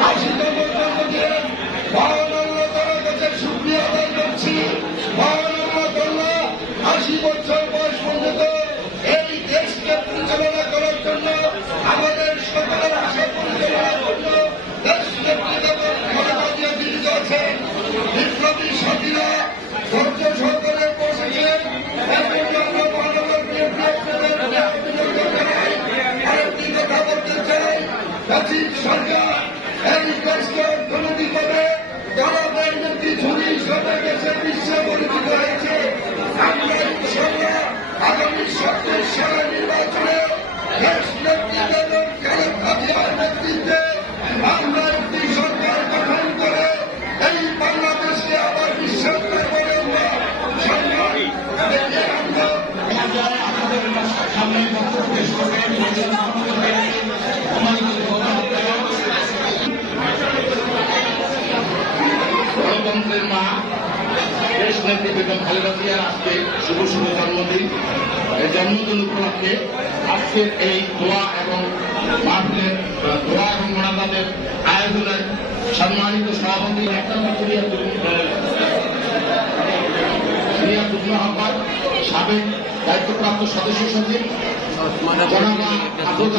জন্মদিন মহান আল্লাহ তাআলার কাছে শুকরিয়া আদায় করছি আল্লাহ আশি বছর বয়স পর্যন্ত এই দেশকে পরিচালনা করার জন্য আমাদের সকলের আশা পরিচালনার জন্য দেশ ক্ষমতা দিয়ে জীবিত আছেন বিপ্লবী সাথীরা ধৈর্য বলতে সরকার দেশকে অর্থনীতি করে দালালের একটি ঝুড়ি হিসাবে দেশে বিশ্বে পরিচিত হয়েছে আমরা ইনশাল্লাহ আগামী সত্তর সালের নির্বাচনে দেশ নেতৃত্ব এবং খালেদ হাতিয়ার নেতৃত্বে আমরা একটি সরকার গঠন করে এই বাংলাদেশকে আবার বিশ্বাস করব আমরা সম্মান আমরা গণতন্ত্রের মা দেশ নেত্রী বেগম খালেদা জিয়ার আজকে শুভ শুভ জন্মদিন। এই জন্মদিন উপলক্ষে আজকের এই দোয়া এবং মাহফিলের, দোয়া এবং মোনাজাতের আয়োজনের সম্মানিত সভাপতি যুগ্ম আহ্বায়ক সাবেক দায়িত্বপ্রাপ্ত সদস্য সচিব আব্দুল